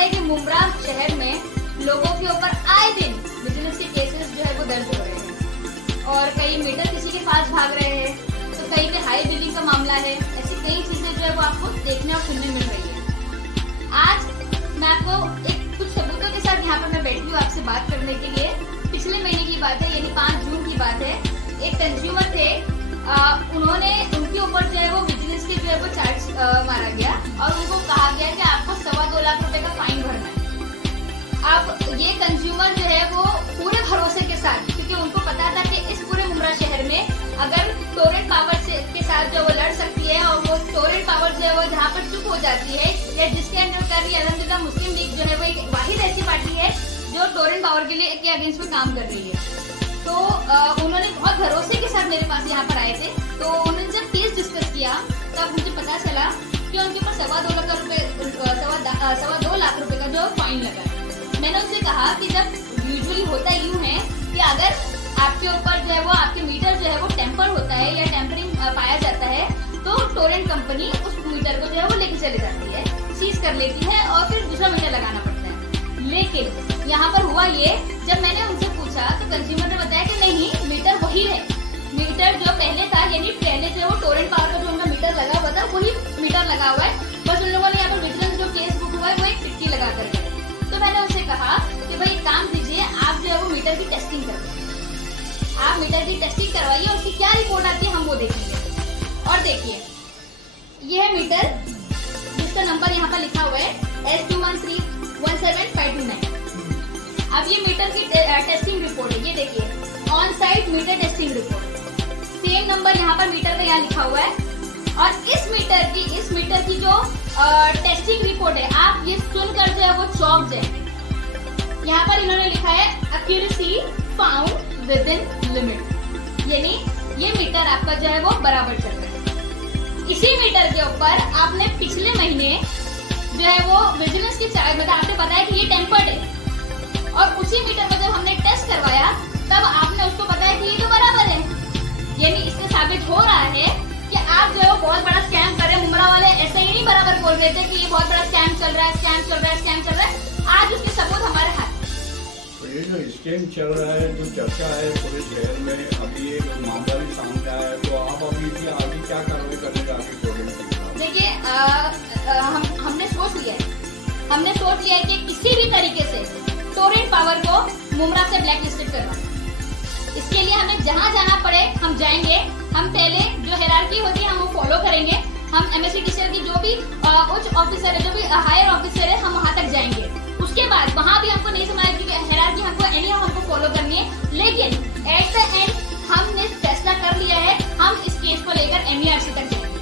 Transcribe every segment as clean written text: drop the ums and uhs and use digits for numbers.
है कि मुंब्रा शहर में लोगों के ऊपर आए दिन विजिलेंस के केसेस जो है वो दर्ज हो रहे हैं और कई मीटर किसी के पास भाग रहे हैं, तो कहीं पे हाई बिलिंग का मामला है। ऐसी कई चीजें जो है वो आपको देखने और सुनने मिल रही है। आज मैं आपको एक कुछ सबूतों के साथ यहाँ पर मैं बैठी हूँ आपसे बात करने के लिए। पिछले महीने की बात है, यानी 5 जून की बात है। एक कंज्यूमर थे, उन्होंने उनके ऊपर जो है वो विजिलेंस के जो है वो चार्ज मारा गया और उनको कहा गया कि आपको 2.25 लाख रुपए का फाइन भरना है। अब ये कंज्यूमर जो है वो पूरे भरोसे के साथ, क्योंकि उनको पता था कि इस पूरे मुंब्रा शहर में अगर टोरेंट पावर के साथ जो वो लड़ सकती है और वो टोरेंट पावर जो है वो जहाँ पर चुप हो जाती है या जिसके अंडर कर रही है अल्हम्दुलिल्लाह मुस्लिम लीग जो है वो एक वाहिद ऐसी पार्टी है जो टोरेंट पावर के लिए के अगेंस्ट में काम कर रही है। तो उन्होंने बहुत भरोसे के साथ मेरे पास यहाँ पर आए थे। तो उन्होंने जब केस डिस्कस किया तब मुझे पता चला कि उनके पास 2.25 लाख रुपए का जो फाइन लगा है। मैंने उनसे कहा कि जब यूजुअली होता यूं है कि अगर आपके ऊपर जो है वो आपके मीटर जो है वो टेम्पर होता है या टेम्परिंग पाया जाता है तो टोरेंट कंपनी उस मीटर को जो है वो लेके चले जाती है, सीज कर लेती है और फिर दूसरा मीटर लगाना पड़ता है। लेकिन यहाँ पर हुआ ये, जब मैंने उनसे पूछा तो कंज्यूमर ने बताया कि नहीं, मीटर वही है। मीटर जो पहले था, यानी पहले जो वो टोरेंट पावर का जो उनका मीटर लगा हुआ था वही मीटर लगा हुआ है, बस उन लोगों ने यहाँ पर विजिलेंस जो केस बुक हुआ है वो एक सिक्की लगा कर गए। तो मैंने उनसे कहा कि भाई एक काम कीजिए, आप जो है वो मीटर की टेस्टिंग करवाइए, आप मीटर की टेस्टिंग करवाइए, उसकी क्या रिपोर्ट आती है हम वो देखेंगे। और देखिए ये है मीटर जिसका नंबर यहाँ पर लिखा हुआ है S21317529। अब ये मीटर की टेस्टिंग रिपोर्ट है, ये देखिए on site metre testing report, same number यहाँ पर मीटर का यहाँ लिखा हुआ है। और इस मीटर की जो टेस्टिंग रिपोर्ट है, आप ये सुनकर जो है वो चौंक जाएंगे। यहाँ पर इन्होंने लिखा है accuracy found with in limit, यानी ये मीटर आपका जो है वो बराबर चल रहा है। इसी मीटर के ऊपर आपने पिछले महीने जो है वो विजिलेंस की मतलब आपने बताया कि ये टेम्पर्ड है और उसी मीटर में जब हमने टेस्ट करवाया तब आपने उसको बताया कि ये तो बराबर है। यानी इससे साबित हो रहा है कि आप जो है वो बहुत बड़ा स्कैम कर रहे हैं। मुंब्रा वाले ऐसे ही नहीं बराबर बोल रहे थे कि ये बहुत बड़ा स्कैम चल रहा है, स्कैम चल रहा है, स्कैम चल रहा है। आज उसके सबूत हमारे हाथ। तो ये जो स्कैम चल रहा है, जो चर्चा है पूरे शहर में, अभी ये मामला भी सामने आया है, तो आप अभी इसमें आगे क्या कार्रवाई करने का आगे प्रोग्राम? देखिए हमने सोच लिया है कि किसी भी तरीके से टोरेंट पावर को मुंब्रा से ब्लैक लिस्टेड करना। इसके लिए हमें जहाँ जाना पड़े हम जाएंगे। हम पहले जो हायरार्की होती है हम वो फॉलो करेंगे। हम MSCDCL की जो भी उच्च ऑफिसर है, जो भी हायर ऑफिसर है, हम वहाँ तक जाएंगे। उसके बाद वहाँ भी हमको नहीं समझ आएगी कि हायरार्की हमको फॉलो करनी है। लेकिन एट द एंड हमने फैसला कर लिया है, हम इस केस को लेकर MERC तक जाएंगे।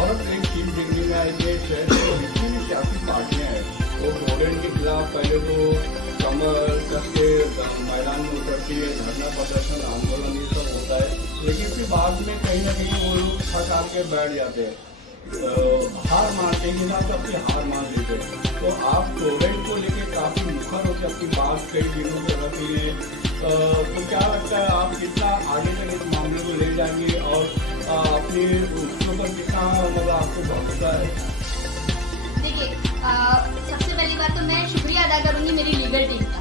और एक चीज देखने में आई कि शहर में जितनी भी सियासी पार्टियां हैं वो टोरेंट के खिलाफ पहले तो कमर कस के मैदान में उतरती है, धरना प्रदर्शन आंदोलन ये सब होता है, लेकिन फिर बाद में कहीं ना कहीं वो लोग थक हार के बैठ जाते हैं, हार मानते हैं, ना तो अपनी हार मान लेते हैं। तो आप टोरेंट को लेके काफी मुखर होकर अपनी बात कई दिनों से रखी है, तो क्या लगता है आप कितना आगे तक इस मामले को ले जाएंगे और अपने उसके ऊपर कितना मतलब आपको भरोसा है? देखिए सबसे पहली बात तो मैं शुक्रिया अदा करूंगी मेरी लीगल टीम का,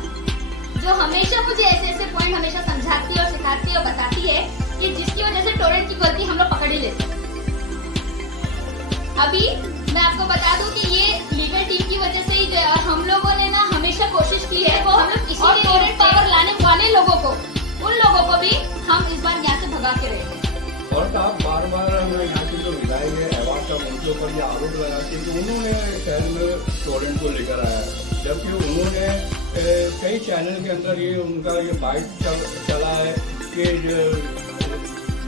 जो हमेशा मुझे ऐसे पॉइंट हमेशा समझाती है और सिखाती है और बताती है कि जिसकी वजह से टोरेंट की गलती हम लोग पकड़ ही लेते हैं। अभी मैं आपको बता दूं कि ये लीगल टीम की वजह से ही जो है, और हम लोगों ने ना हमेशा कोशिश की है वो हम लोग इसीलिए टोरेंट पावर लाने वाले लोगों को, उन लोगों को भी हम इस बार यहाँ से भगा के रहेंगे। और आप बार बार यहाँ के जो विधायक है अहवाज साहब उनके ऊपर ये आरोप लगाते हैं कि उन्होंने शहर में टोरेंट को लेकर आया, जबकि उन्होंने कई चैनल के अंदर ये उनका ये बाइट चला है कि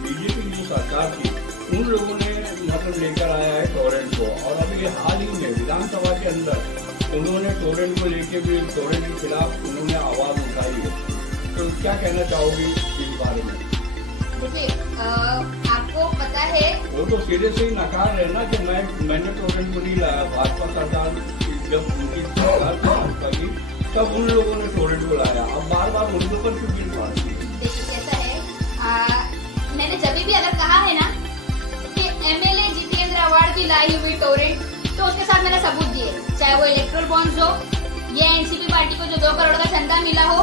बीजेपी की जो सरकार थी उन लोगों ने मतलब लेकर आया है टोरेंट को। और अभी हाल ही में विधानसभा के अंदर उन्होंने टोरेंट को लेके भी टोरेंट के खिलाफ उन्होंने आवाज उठाई है, तो क्या कहना चाहोगी इस बारे में? देखिए आपको पता है वो तो सीधे से ही नकार रहे ना कि मैंने टोरेंट को नहीं लाया। भाजपा सरकार जब उनकी सरकार थी तब उन लोगों ने टोरेंट को लाया, अब बार बार उनके ऊपर क्यों गिर पाती है? देखिए कैसा है, मैंने जब भी अगर कहा है ना कि MLA जितेंद्र अवार्ड की लाई हुई टोरेंट तो उसके साथ मैंने सबूत दिए, चाहे वो इलेक्ट्रल बॉन्ड्स हो, ये एनसीपी पार्टी को जो 2 करोड़ का चंदा मिला हो,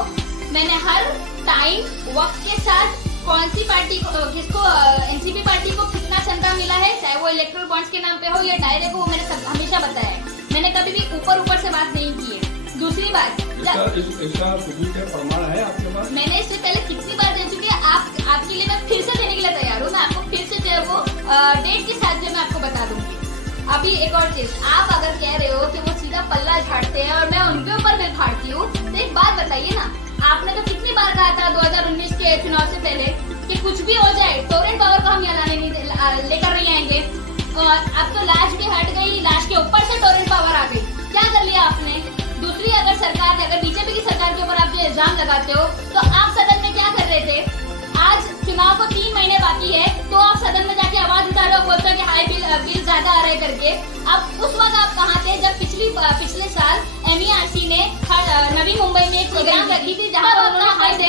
मैंने हर टाइम वक्त के साथ कौन सी पार्टी को, किसको, एनसीपी पार्टी को कितना चंदा मिला है, चाहे वो इलेक्ट्रल बॉन्ड्स के नाम पे हो या डायरेक्ट हो, मैंने सब हमेशा बताया है। मैंने कभी भी ऊपर से बात नहीं की है। दूसरी बात, इसका सबूत है, प्रमाण है आपके पास? मैंने इससे पहले कितनी बार दे चुकी है, आपके लिए मैं फिर से देने के लिए तैयार हूँ। मैं आपको फिर से जो है वो डेट के साथ जो मैं आपको बता दूंगी। अभी एक और चीज, आप अगर कह रहे हो कि वो सीधा पल्ला झाड़ते हैं और मैं उनके ऊपर बिल फाड़ती हूँ, तो एक बात बताइए ना, आपने तो कितनी बार कहा था 2019 के चुनाव से पहले कि कुछ भी हो जाए टोरेंट पावर को हम यहाँ लेकर नहीं आएंगे। और अब तो लाश भी हट गई, लाश के ऊपर से टोरेंट पावर आ गई। क्या कर लिया आपने? दूसरी, अगर सरकार ने, अगर बीजेपी की सरकार के ऊपर आप जो इल्जाम लगाते हो, तो आप सदन में क्या कर रहे थे? आज चुनाव को 3 महीने बाकी है, तो आप सदन में जाके आवाज उठा रहे हो, बोलते हो कि हाई बिल ज्यादा आ रहे करके। अब उस वक्त आप कहाँ थे जब पिछले साल MERC ने नवी मुंबई में एक प्रोग्राम रखी थी जहाँ पर उन्होंने हाई दे।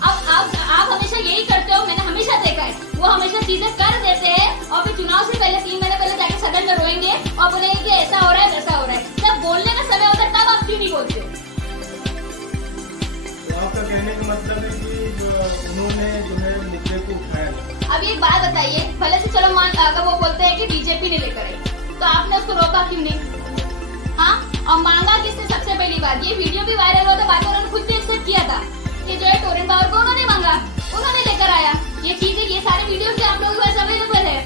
अब आप हमेशा यही करते हो, मैंने हमेशा देखा है, वो हमेशा चीजें कर देते हैं और फिर चुनाव से पहले 3 महीने पहले जाके सदन में रोएंगे और बोलेंगे कि ऐसा हो रहा है वैसा हो रहा है। जब बोलने का समय होता है तब आप क्यों नहीं बोलते? तो आपका कहने का मतलब है कि उन्होंने जो है मुद्दे को उठाया। अब एक बात बताइए, भले से चलो अगर वो बोलते हैं कि बीजेपी ने लेकर आई, तो आपने उसको रोका क्यों नहीं? हाँ, और मांगा किसने? सबसे पहली बात, ये वीडियो भी वायरल हुआ था, बाद में उन्होंने खुद भी एक्सेप्ट किया था कि जो है टोरेंट पावर को उन्होंने मांगा, उन्होंने लेकर आया। ये चीजें, ये सारे वीडियो भी आप लोगों के पास अवेलेबल है।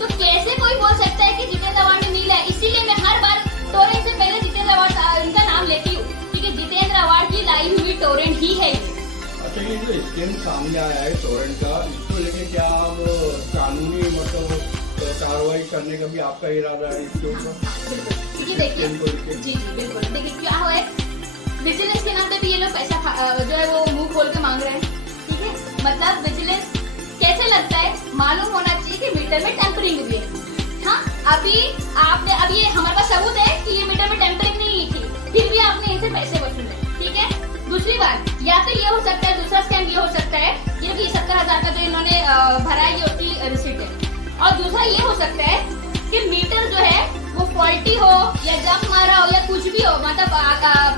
तो कैसे कोई बोल सकता है कि जितेंद्र अवार्ड ने नहीं लिया? इसीलिए मैं हर बार टोरेंट से पहले जितेंद्र अवार्ड इनका नाम लेती हूँ, क्योंकि जितेंद्र अवार्ड की लाई हुई टोरेंट ही है। अच्छा, ये जो स्कीम सामने आया है टोरेंट का, इसको लेके क्या आप कानूनी मतलब कार्रवाई करने का भी आपका इरादा है इसके ऊपर? बिल्कुल, क्योंकि देखिए, जी बिल्कुल, देखिए क्या हुआ है, विजिलेंस के नाम पे भी ये लोग पैसा जो है वो मुंह खोल के मांग रहे हैं। ठीक है, मतलब विजिलेंस कैसे लगता है, मालूम होना चाहिए कि मीटर में टेम्परिंग हुई है। हाँ, अभी ये हमारे पास सबूत है कि ये मीटर में टेम्परिंग नहीं थी, फिर भी आपने इनसे पैसे वसूले। ठीक है, दूसरी बात, या तो ये हो सकता है, दूसरा स्कैम ये हो सकता है कि 70,000 का जो इन्होंने भरा है ये उसकी रिसीट है, और दूसरा ये हो सकता है कि मीटर जो है वो फॉल्टी हो या जंप मारा हो या कुछ भी हो, मतलब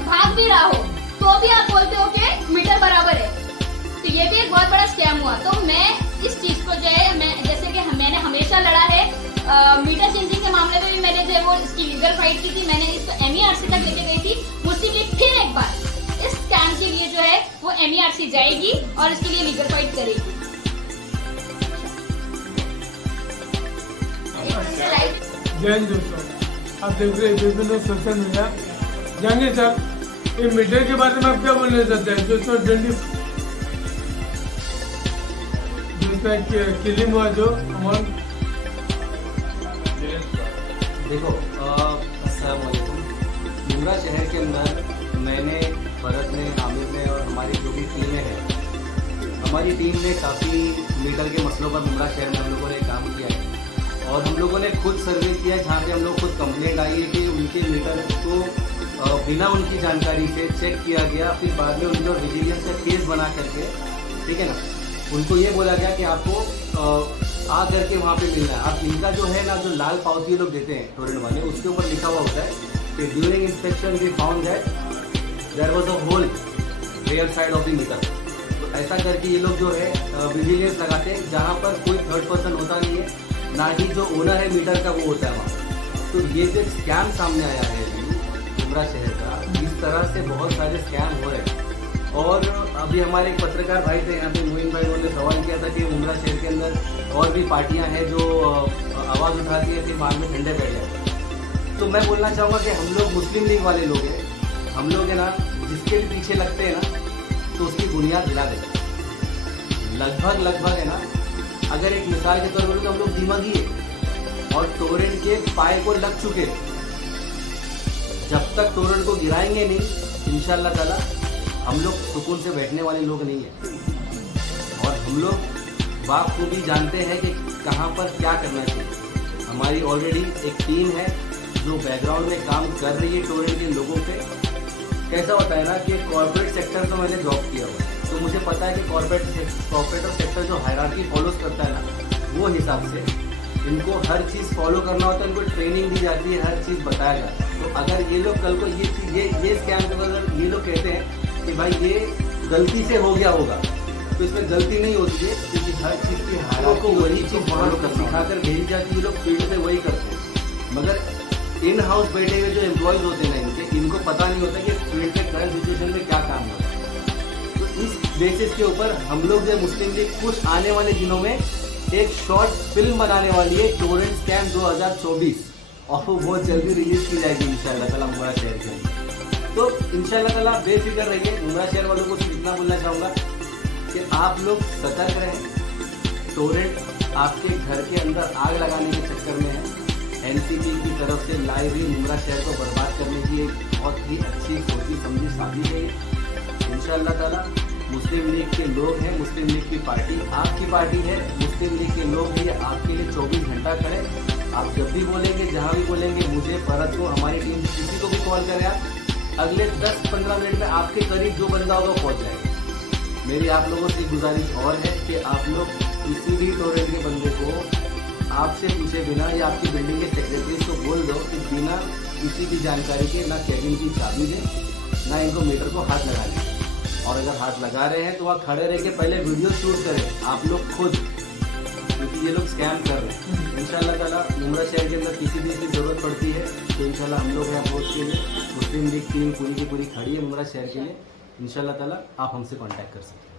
भाग भी रहा हो, तो भी आप बोलते हो कि मीटर बराबर है। तो ये भी एक बहुत बड़ा स्कैम हुआ। तो मैं इस चीज को जो है, जैसे कि मैंने हमेशा लड़ा है, मीटर चेंजिंग के मामले में भी मैंने जो है वो इसकी लीगल फाइट की थी, मैंने इसको MERC तक लेके गई थी। मुस्लिम लीग फिर एक बार इस स्कैम के लिए जो है वो MERC जाएगी और इसके लिए लीगल फाइट करेगी। जय हिंद दोस्तों, आप देख रहे हैं विभिन्न सोशल मीडिया। जानिए सर, ये मीटर के बारे में आप क्या बोलना चाहते हैं? जिसमें किलिंग हुआ जो अमाउंट। देखो, अस्सलाम वालेकुम। मुंद्रा शहर के अंदर मैंने, भरत ने, आमिर ने और हमारी जो भी टीमें हैं, हमारी टीम ने काफ़ी मीटर के मसलों पर मुंद्रा शहर में हम लोगों ने काम किया है और हम लोगों ने खुद सर्वे किया जहाँ पे हम लोग खुद कंप्लेंट आई है कि उनके मीटर को बिना उनकी जानकारी से चेक किया गया, फिर बाद में उनको विजिलेंस का केस बना करके, ठीक है ना, उनको ये बोला गया कि आपको आ करके वहाँ पे मिलना है। अब इनका जो है ना, जो लाल पावती लोग देते हैं टोरेंट वाले, उसके ऊपर लिखा हुआ होता है कि during inspection we found that there was a hole rear side of the meter. तो ऐसा करके ये लोग जो है विजिलेंस लगाते हैं जहाँ पर कोई थर्ड पर्सन होता नहीं है, ना ही जो ओनर है मीटर का वो होता है वहाँ। तो ये जो स्कैम सामने आया है मुंद्रा शहर का, इस तरह से बहुत सारे स्कैम हो रहे हैं। और अभी हमारे एक पत्रकार भाई थे यहाँ पे, मोइन भाई, उन्होंने सवाल किया था कि मुंद्रा शहर के अंदर और भी पार्टियां हैं जो आवाज़ उठाती है, फिर बाद में ठंडे बैठ जाते। तो मैं बोलना चाहूँगा कि हम लोग मुस्लिम लीग वाले लोग हैं, हम लोग है ना, जिसके भी पीछे लगते हैं ना, तो उसकी बुनियाद हिला देते हैं। लगभग है ना, अगर एक मिसाल के तौर पर तो हम लोग दिमागी है और टोरेंट के पाए को लग चुके, जब तक टोरेंट को गिराएंगे नहीं इंशाल्लाह ताला हम लोग सुकून से बैठने वाले लोग नहीं हैं। और हम लोग बाप को भी जानते हैं कि कहाँ पर क्या करना चाहिए। हमारी ऑलरेडी एक टीम है जो बैकग्राउंड में काम कर रही है टोरेंट के लोगों पे। कैसा होता है ना कि कॉर्पोरेट सेक्टर में मैंने जॉब किया हुआ है, तो मुझे पता है कि कॉर्पोरेट सेक्टर जो हायरार्की फॉलोज करता है ना, वो हिसाब से इनको हर चीज़ फॉलो करना होता है, इनको ट्रेनिंग दी जाती है, हर चीज़ बताया जाता है। तो अगर ये लोग कल को ये चीज़ ये स्कैम के अगर ये लोग कहते हैं कि भाई ये गलती से हो गया होगा, तो इसमें गलती नहीं होती है, क्योंकि हर चीज़ की हालात को वही चीज़ वहाँ पर सिखाकर भेजी जाती है, ये लोग फील्ड पे वही करते हैं। मगर इन हाउस बैठे हुए जो एम्प्लॉयज़ होते हैं ना इनको पता नहीं होता कि फील्ड पे करंट सिचुएशन में क्या काम होता है। तो इस बेसिस के ऊपर हम लोग जो मुस्लिम लीग कुछ आने वाले दिनों में एक शॉर्ट फिल्म बनाने वाली है, टोरेंट स्कैम 2024, और वो बहुत जल्दी रिलीज की जाएगी इंशाल्लाह ताला मुमरा शहर के अंदर। तो इंशाल्लाह ताला बेफिक्र रहिए। मुमरा शहर वालों को सिर्फ इतना बोलना चाहूँगा कि आप लोग सतर्क रहें। टोरेंट आपके घर के अंदर आग लगाने के चक्कर में है। एनसीपी की तरफ से लाई हुई मुमरा शहर को बर्बाद करने की एक बहुत ही अच्छी सोची समझी साजिश है। इंशाल्लाह ताला मुस्लिम लीग के लोग हैं, मुस्लिम लीग की पार्टी आपकी पार्टी है, मुस्लिम लीग के लोग भी आपके लिए 24 घंटा करें। आप जब भी बोलेंगे, जहाँ भी बोलेंगे, मुझे, फरत को, हमारी टीम किसी को भी कॉल करें, आप अगले 10-15 मिनट में आपके करीब जो बंदा होगा पहुँच जाएगा। मेरी आप लोगों से गुजारिश और है कि आप लोग किसी भी टोरेंट के बंदे को आपसे पूछे बिना या आपकी बिल्डिंग के सेक्रेटरी को बोल दो कि बिना किसी भी जानकारी के ना कैबिन की चाबी दें, ना इनको मीटर को हाथ लगा लें। और अगर हाथ लगा रहे हैं तो वहाँ खड़े रह के पहले वीडियो शूट करें आप लोग खुद, क्योंकि ये लोग स्कैम कर रहे हैं। इंशाल्लाह ताला मुमरा शहर के अंदर किसी भी इसकी ज़रूरत पड़ती है तो इंशाल्लाह हम लोग हैं वोट के लिए। मुस्लिम लीग टीम पूरी की पूरी खड़ी है मुमरा शहर के लिए। इंशाल्लाह ताला आप हमसे कांटेक्ट कर सकते हैं।